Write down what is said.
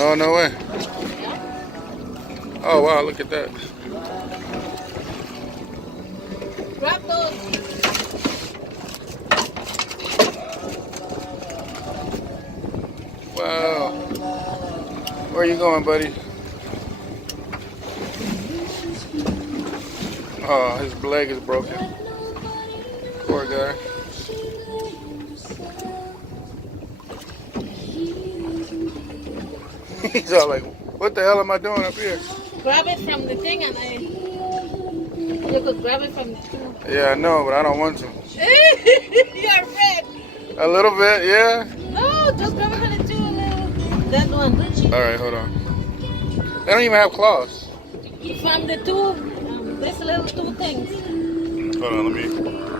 Oh, no way. Oh, wow, look at that. Grab those. Wow. Where are you going, buddy? Oh, his leg is broken. Poor guy. He's all like, what the hell am I doing up here? Grab it from the thing and you could grab it from the tube. Yeah, I know, but I don't want to. You're afraid. A little bit, yeah. No, just grab it from the tube. That one. All right, hold on. They don't even have claws. From the tube. There's little two things. Hold on, let me.